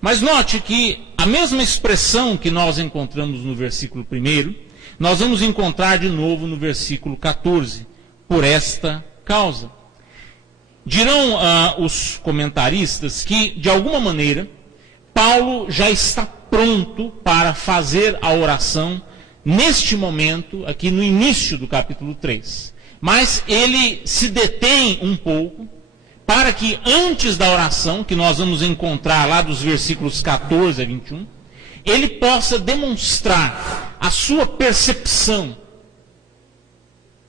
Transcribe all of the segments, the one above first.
Mas note que a mesma expressão que nós encontramos no versículo 1, nós vamos encontrar de novo no versículo 14, por esta causa. Dirão os comentaristas que, de alguma maneira, Paulo já está pronto para fazer a oração neste momento, aqui no início do capítulo 3. Mas ele se detém um pouco para que antes da oração, que nós vamos encontrar lá dos versículos 14 a 21, ele possa demonstrar a sua percepção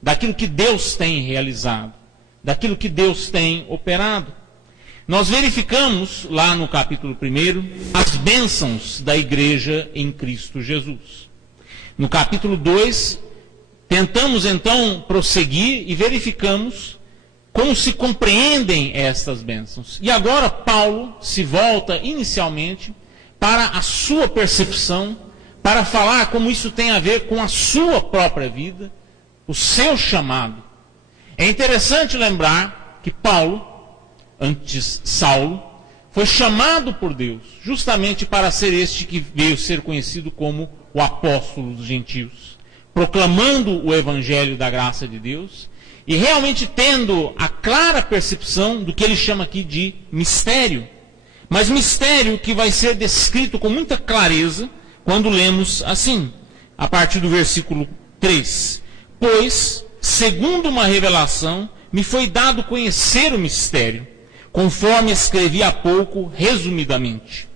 daquilo que Deus tem realizado, daquilo que Deus tem operado. Nós verificamos lá no capítulo 1 as bênçãos da igreja em Cristo Jesus. No capítulo 2, tentamos então prosseguir e verificamos como se compreendem estas bênçãos. E agora Paulo se volta inicialmente para a sua percepção, para falar como isso tem a ver com a sua própria vida, o seu chamado. É interessante lembrar que Paulo, antes Saulo, foi chamado por Deus justamente para ser este que veio ser conhecido como o apóstolo dos gentios, proclamando o evangelho da graça de Deus e realmente tendo a clara percepção do que ele chama aqui de mistério. Mas mistério que vai ser descrito com muita clareza quando lemos assim, a partir do versículo 3. Pois, segundo uma revelação, me foi dado conhecer o mistério, conforme escrevi há pouco, resumidamente.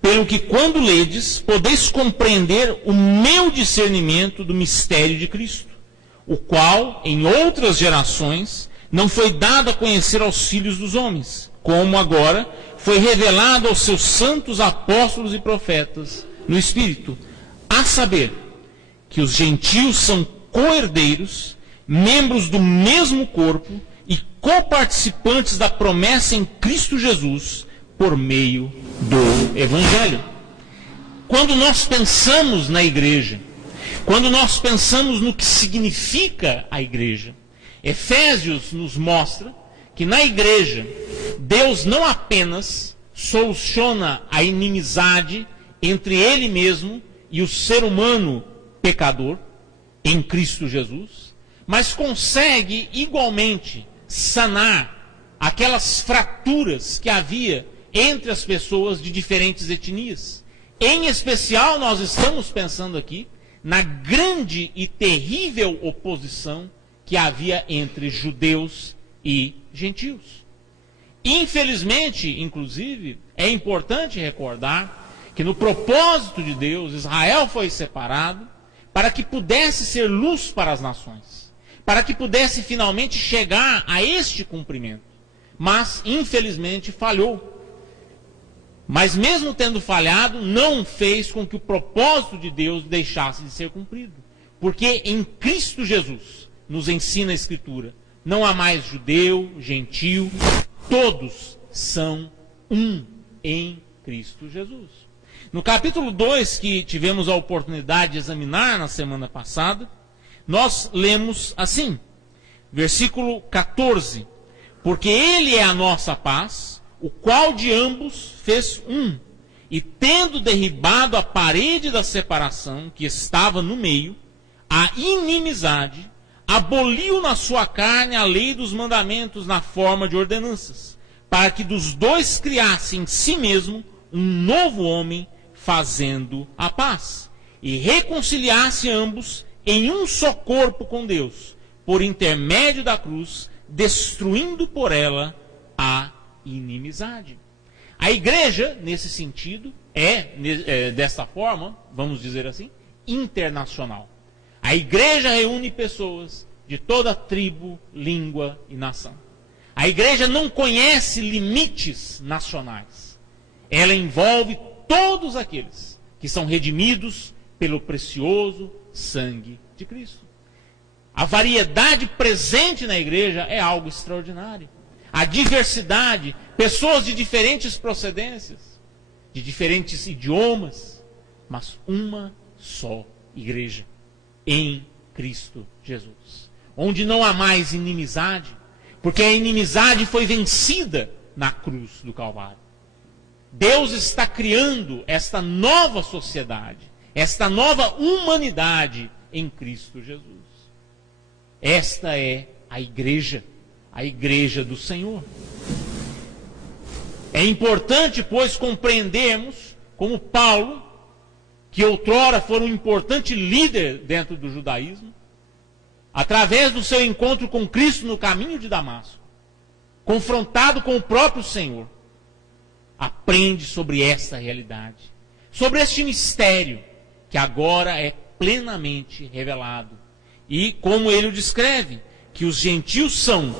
Pelo que, quando ledes, podeis compreender o meu discernimento do mistério de Cristo, o qual, em outras gerações, não foi dado a conhecer aos filhos dos homens, como agora foi revelado aos seus santos apóstolos e profetas no Espírito, a saber, que os gentios são co-herdeiros, membros do mesmo corpo e coparticipantes da promessa em Cristo Jesus, por meio do Evangelho. Quando nós pensamos na igreja, quando nós pensamos no que significa a igreja, Efésios nos mostra que na igreja, Deus não apenas soluciona a inimizade entre Ele mesmo e o ser humano pecador, em Cristo Jesus, mas consegue igualmente sanar aquelas fraturas que havia entre as pessoas de diferentes etnias. Em especial, nós estamos pensando aqui na grande e terrível oposição que havia entre judeus e gentios. Infelizmente, inclusive, é importante recordar que no propósito de Deus, Israel foi separado para que pudesse ser luz para as nações, para que pudesse finalmente chegar a este cumprimento. Mas, infelizmente, falhou. Mas mesmo tendo falhado, não fez com que o propósito de Deus deixasse de ser cumprido. Porque em Cristo Jesus, nos ensina a Escritura, não há mais judeu, gentil, todos são um em Cristo Jesus. No capítulo 2, que tivemos a oportunidade de examinar na semana passada, nós lemos assim, versículo 14, porque Ele é a nossa paz, o qual de ambos fez um, e tendo derribado a parede da separação que estava no meio, a inimizade, aboliu na sua carne a lei dos mandamentos na forma de ordenanças, para que dos dois criasse em si mesmo um novo homem, fazendo a paz, e reconciliasse ambos em um só corpo com Deus, por intermédio da cruz, destruindo por ela a inimizade. A igreja, nesse sentido, desta forma, vamos dizer assim, internacional. A igreja reúne pessoas de toda tribo, língua e nação. A igreja não conhece limites nacionais. Ela envolve todos aqueles que são redimidos pelo precioso sangue de Cristo. A variedade presente na igreja é algo extraordinário. A diversidade, pessoas de diferentes procedências, de diferentes idiomas, mas uma só igreja em Cristo Jesus. Onde não há mais inimizade, porque a inimizade foi vencida na cruz do Calvário. Deus está criando esta nova sociedade, esta nova humanidade em Cristo Jesus. Esta é a igreja do Senhor. É importante, pois, compreendermos como Paulo, que outrora foi um importante líder dentro do judaísmo, através do seu encontro com Cristo no caminho de Damasco, confrontado com o próprio Senhor, aprende sobre esta realidade, sobre este mistério que agora é plenamente revelado. E como ele o descreve, que os gentios são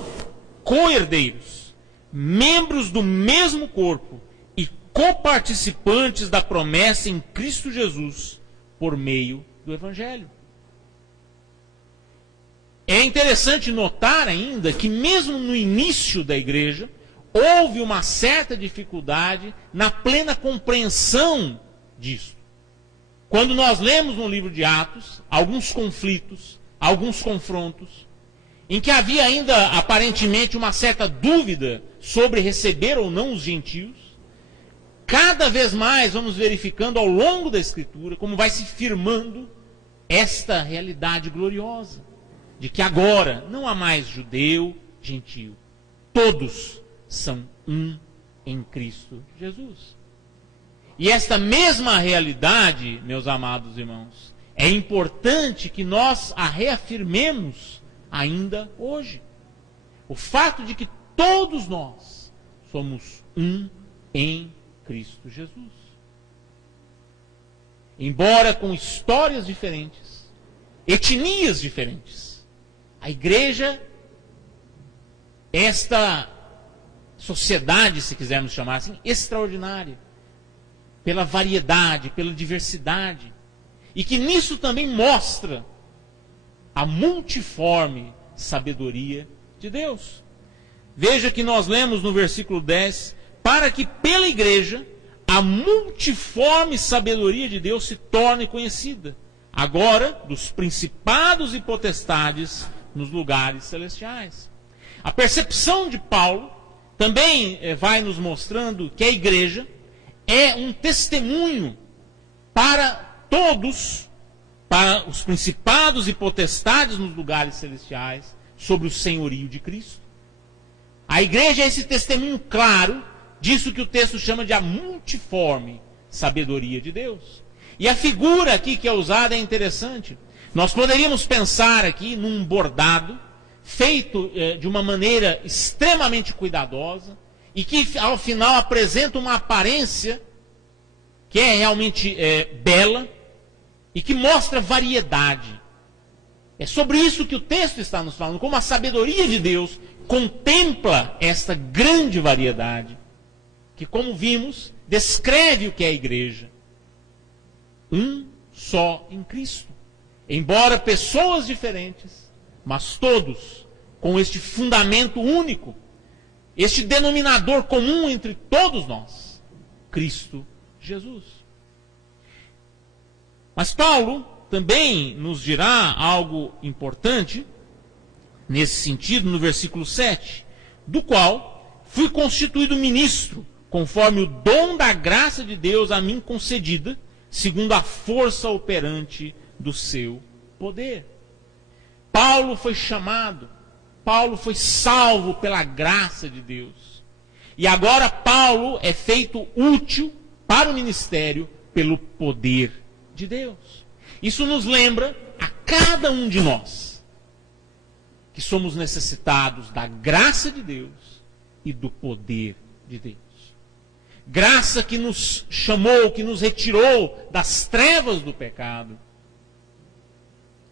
co-herdeiros, membros do mesmo corpo e coparticipantes da promessa em Cristo Jesus por meio do Evangelho. É interessante notar ainda que mesmo no início da igreja, houve uma certa dificuldade na plena compreensão disso. Quando nós lemos no livro de Atos, alguns conflitos, alguns confrontos, em que havia ainda aparentemente uma certa dúvida sobre receber ou não os gentios, cada vez mais vamos verificando ao longo da Escritura como vai se firmando esta realidade gloriosa, de que agora não há mais judeu, gentio, todos são um em Cristo Jesus. E esta mesma realidade, meus amados irmãos, é importante que nós a reafirmemos ainda hoje. O fato de que todos nós somos um em Cristo Jesus. Embora com histórias diferentes, etnias diferentes, a igreja, esta sociedade, se quisermos chamar assim, extraordinária, pela variedade, pela diversidade, e que nisso também mostra a multiforme sabedoria de Deus. Veja que nós lemos no versículo 10, para que pela igreja a multiforme sabedoria de Deus se torne conhecida, agora dos principados e potestades nos lugares celestiais. A percepção de Paulo também vai nos mostrando que a igreja é um testemunho para todos, para os principados e potestades nos lugares celestiais, sobre o senhorio de Cristo. A igreja é esse testemunho claro disso que o texto chama de a multiforme sabedoria de Deus. E a figura aqui que é usada é interessante. Nós poderíamos pensar aqui num bordado feito de uma maneira extremamente cuidadosa e que ao final apresenta uma aparência que é realmente bela e que mostra variedade. É sobre isso que o texto está nos falando, como a sabedoria de Deus contempla esta grande variedade, que, como vimos, descreve o que é a igreja. Um só em Cristo. Embora pessoas diferentes, mas todos com este fundamento único, este denominador comum entre todos nós, Cristo Jesus. Mas Paulo também nos dirá algo importante nesse sentido no versículo 7, do qual fui constituído ministro, conforme o dom da graça de Deus a mim concedida, segundo a força operante do seu poder. Paulo foi chamado, Paulo foi salvo pela graça de Deus. E agora Paulo é feito útil para o ministério pelo poder de Deus. Isso nos lembra a cada um de nós que somos necessitados da graça de Deus e do poder de Deus. Graça que nos chamou, que nos retirou das trevas do pecado.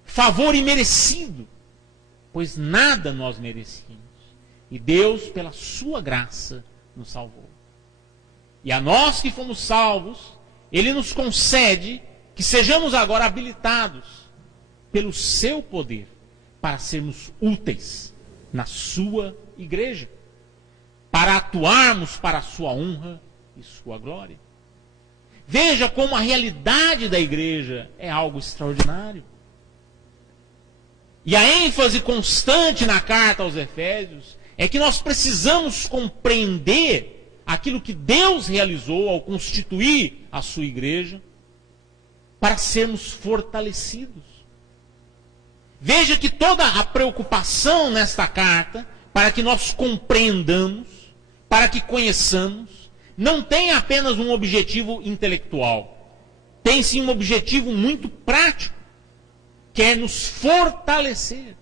Favor imerecido, pois nada nós merecíamos. E Deus, pela sua graça, nos salvou. E a nós que fomos salvos, Ele nos concede que sejamos agora habilitados pelo seu poder para sermos úteis na sua igreja, para atuarmos para a sua honra e sua glória. Veja como a realidade da igreja é algo extraordinário. E a ênfase constante na carta aos Efésios é que nós precisamos compreender aquilo que Deus realizou ao constituir a sua igreja, para sermos fortalecidos. Veja que toda a preocupação nesta carta, para que nós compreendamos, para que conheçamos, não tem apenas um objetivo intelectual. Tem sim um objetivo muito prático, que é nos fortalecer,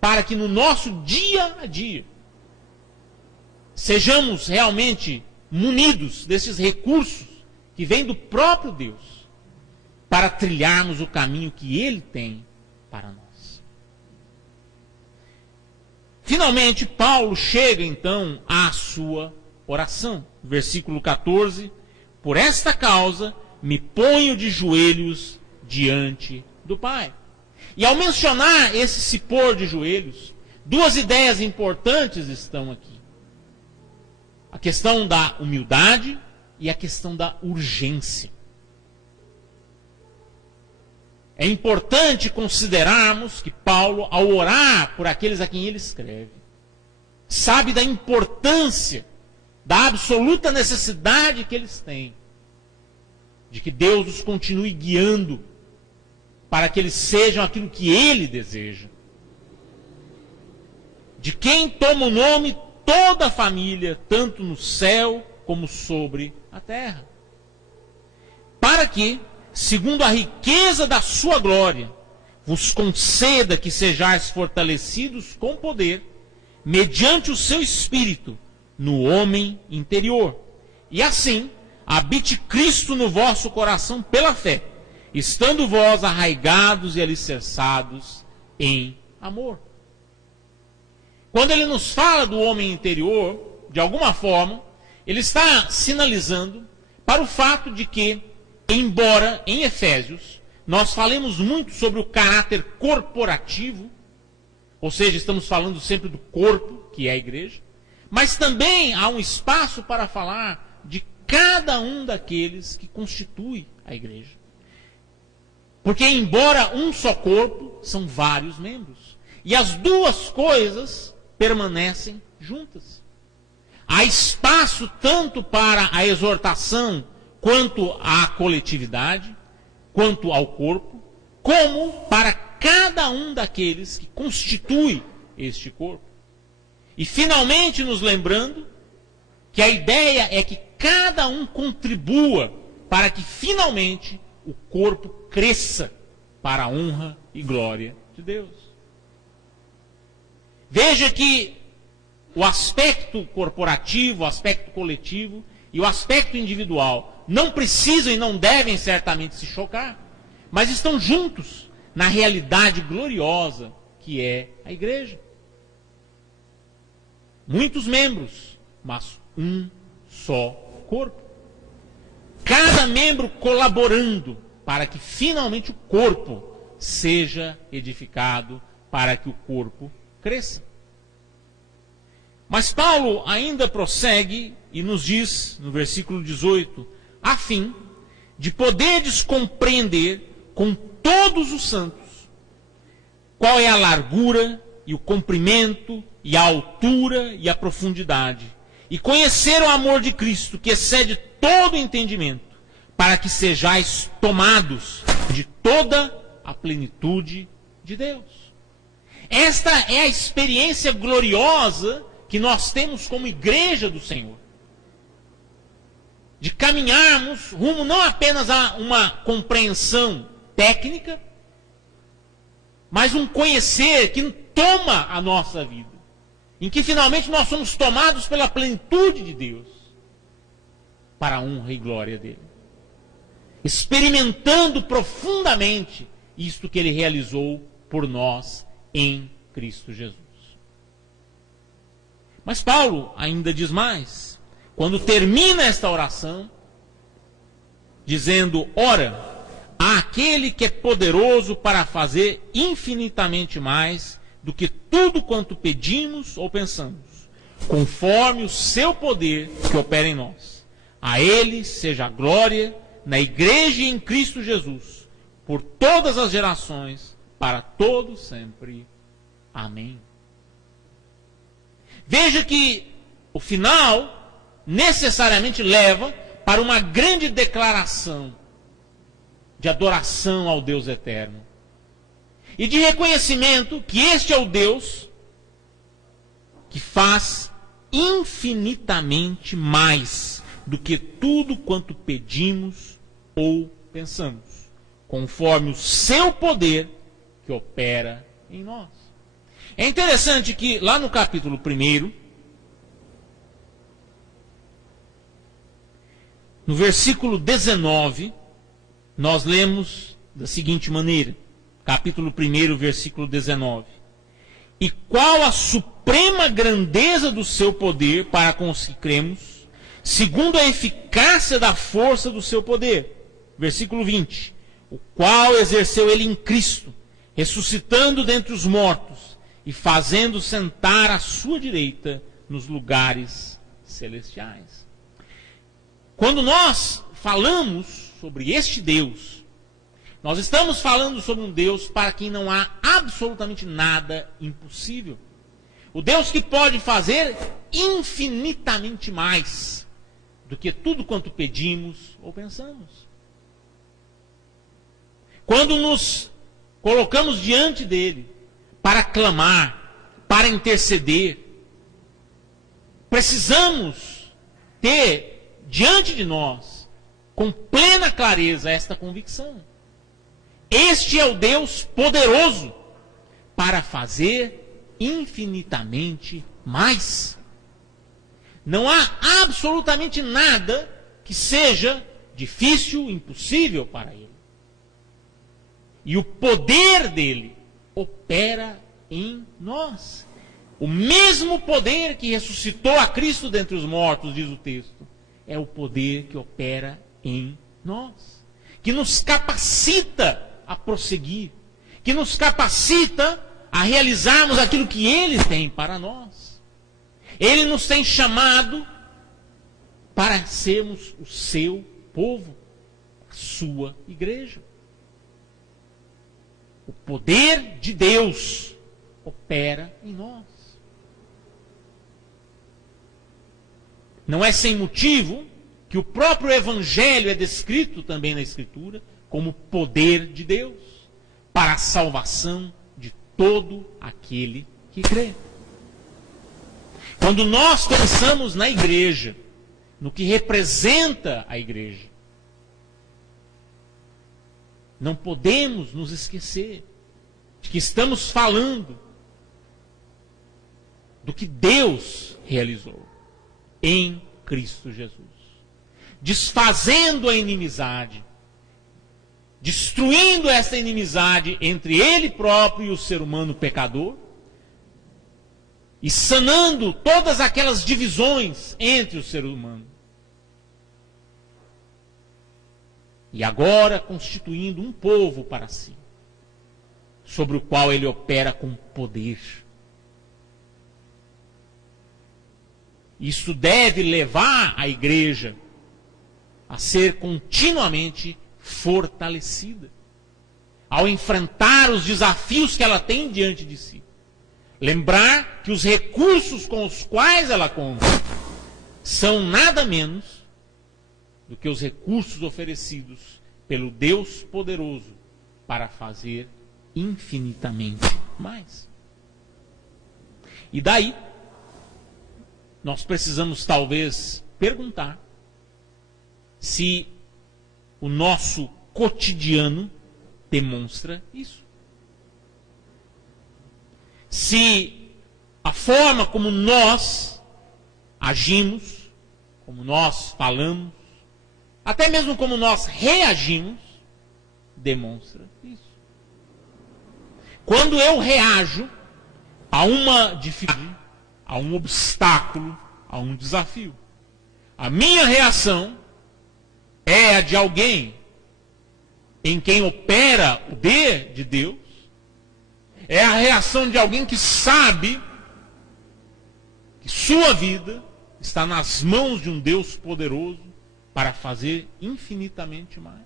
para que no nosso dia a dia sejamos realmente munidos desses recursos que vêm do próprio Deus, para trilharmos o caminho que Ele tem para nós. Finalmente, Paulo chega então à sua oração. Versículo 14: por esta causa me ponho de joelhos diante do Pai. E ao mencionar esse se pôr de joelhos, duas ideias importantes estão aqui. A questão da humildade e a questão da urgência. É importante considerarmos que Paulo, ao orar por aqueles a quem ele escreve, sabe da importância, da absoluta necessidade que eles têm de que Deus os continue guiando para que eles sejam aquilo que Ele deseja. De quem toma o nome toda a família, tanto no céu como sobre a terra. Para que, segundo a riqueza da sua glória, vos conceda que sejais fortalecidos com poder, mediante o seu Espírito, no homem interior. E assim, habite Cristo no vosso coração pela fé, estando vós arraigados e alicerçados em amor. Quando ele nos fala do homem interior, de alguma forma, ele está sinalizando para o fato de que, embora em Efésios nós falemos muito sobre o caráter corporativo, ou seja, estamos falando sempre do corpo, que é a igreja, mas também há um espaço para falar de cada um daqueles que constitui a igreja. Porque, embora um só corpo, são vários membros. E as duas coisas permanecem juntas. Há espaço tanto para a exortação, quanto à coletividade, quanto ao corpo, como para cada um daqueles que constitui este corpo. E, finalmente, nos lembrando que a ideia é que cada um contribua para que, finalmente, o corpo cresça para a honra e glória de Deus. Veja que o aspecto corporativo, o aspecto coletivo e o aspecto individual não precisam e não devem certamente se chocar, mas estão juntos na realidade gloriosa que é a igreja. Muitos membros, mas um só corpo. Cada membro colaborando para que finalmente o corpo seja edificado, para que o corpo cresça. Mas Paulo ainda prossegue e nos diz, no versículo 18, a fim de poderes compreender com todos os santos qual é a largura e o comprimento e a altura e a profundidade, e conhecer o amor de Cristo, que excede todo entendimento, para que sejais tomados de toda a plenitude de Deus. Esta é a experiência gloriosa que nós temos como igreja do Senhor. De caminharmos rumo não apenas a uma compreensão técnica, mas um conhecer que toma a nossa vida, em que finalmente nós somos tomados pela plenitude de Deus, para a honra e glória dele. Experimentando profundamente isto que ele realizou por nós em Cristo Jesus. Mas Paulo ainda diz mais. Quando termina esta oração, dizendo: ora, há aquele que é poderoso para fazer infinitamente mais do que tudo quanto pedimos ou pensamos, conforme o seu poder que opera em nós. A ele seja a glória na igreja e em Cristo Jesus, por todas as gerações, para todos sempre. Amém. Veja que o final necessariamente leva para uma grande declaração de adoração ao Deus eterno e de reconhecimento que este é o Deus que faz infinitamente mais do que tudo quanto pedimos ou pensamos, conforme o seu poder que opera em nós. É interessante que lá no capítulo 1, no versículo 19, nós lemos da seguinte maneira, capítulo 1, versículo 19. E qual a suprema grandeza do seu poder para com os que cremos, segundo a eficácia da força do seu poder. Versículo 20. O qual exerceu ele em Cristo, ressuscitando dentre os mortos e fazendo sentar à sua direita nos lugares celestiais. Quando nós falamos sobre este Deus, nós estamos falando sobre um Deus para quem não há absolutamente nada impossível. O Deus que pode fazer infinitamente mais do que tudo quanto pedimos ou pensamos. Quando nos colocamos diante dele para clamar, para interceder, precisamos ter diante de nós, com plena clareza, esta convicção. Este é o Deus poderoso para fazer infinitamente mais. Não há absolutamente nada que seja difícil, impossível para ele. E o poder dele opera em nós. O mesmo poder que ressuscitou a Cristo dentre os mortos, diz o texto, é o poder que opera em nós, que nos capacita a prosseguir, que nos capacita a realizarmos aquilo que ele tem para nós. Ele nos tem chamado para sermos o seu povo, a sua igreja. O poder de Deus opera em nós. Não é sem motivo que o próprio Evangelho é descrito também na Escritura como poder de Deus para a salvação de todo aquele que crê. Quando nós pensamos na igreja, no que representa a igreja, não podemos nos esquecer de que estamos falando do que Deus realizou em Cristo Jesus, desfazendo a inimizade, destruindo essa inimizade entre ele próprio e o ser humano pecador, e sanando todas aquelas divisões entre o ser humano. E agora constituindo um povo para si, sobre o qual ele opera com poder. Isso deve levar a igreja a ser continuamente fortalecida, ao enfrentar os desafios que ela tem diante de si. Lembrar que os recursos com os quais ela conta são nada menos do que os recursos oferecidos pelo Deus poderoso para fazer infinitamente mais. E daí, nós precisamos talvez perguntar se o nosso cotidiano demonstra isso. Se a forma como nós agimos, como nós falamos, até mesmo como nós reagimos, demonstra isso. Quando eu reajo a uma dificuldade, a um obstáculo, a um desafio, a minha reação é a de alguém em quem opera o poder de Deus, é a reação de alguém que sabe que sua vida está nas mãos de um Deus poderoso para fazer infinitamente mais.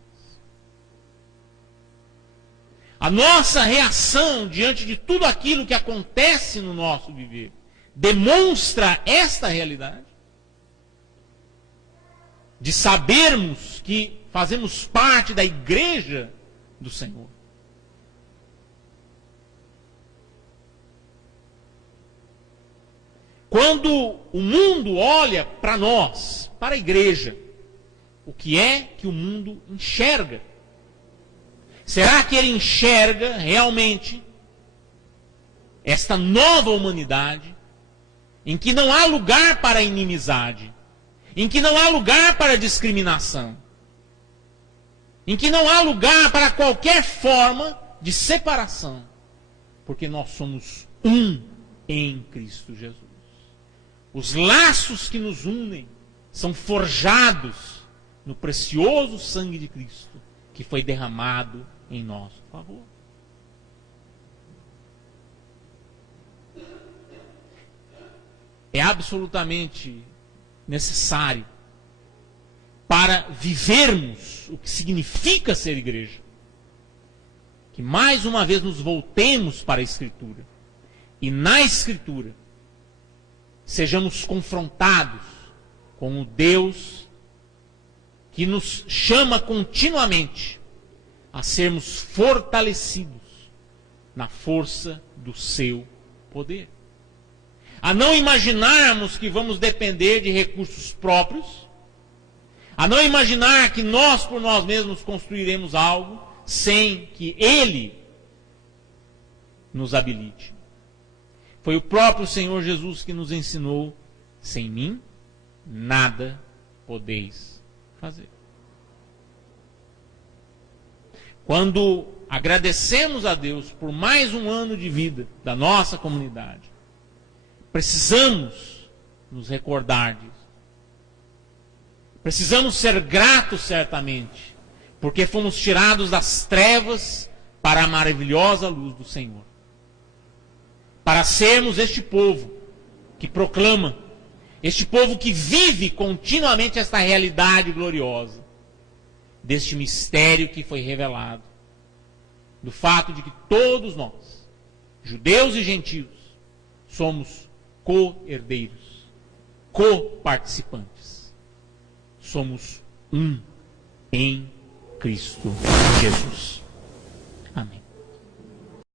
A nossa reação diante de tudo aquilo que acontece no nosso viver demonstra esta realidade. de sabermos que fazemos parte da igreja do Senhor. Quando o mundo olha para nós, para a igreja, o que é que o mundo enxerga? Será que ele enxerga realmente esta nova humanidade, em que não há lugar para a inimizade, em que não há lugar para a discriminação, em que não há lugar para qualquer forma de separação, porque nós somos um em Cristo Jesus. Os laços que nos unem são forjados no precioso sangue de Cristo, que foi derramado em nosso favor. É absolutamente necessário para vivermos o que significa ser igreja, que mais uma vez nos voltemos para a Escritura e na Escritura sejamos confrontados com o Deus que nos chama continuamente a sermos fortalecidos na força do seu poder. A não imaginarmos que vamos depender de recursos próprios, a não imaginar que nós por nós mesmos construiremos algo sem que Ele nos habilite. Foi o próprio Senhor Jesus que nos ensinou: sem mim, nada podeis fazer. Quando agradecemos a Deus por mais um ano de vida da nossa comunidade, precisamos nos recordar disso. Precisamos ser gratos, certamente, porque fomos tirados das trevas para a maravilhosa luz do Senhor. Para sermos este povo que proclama, este povo que vive continuamente esta realidade gloriosa, deste mistério que foi revelado, do fato de que todos nós, judeus e gentios, somos co-herdeiros, co-participantes. Somos um em Cristo Jesus.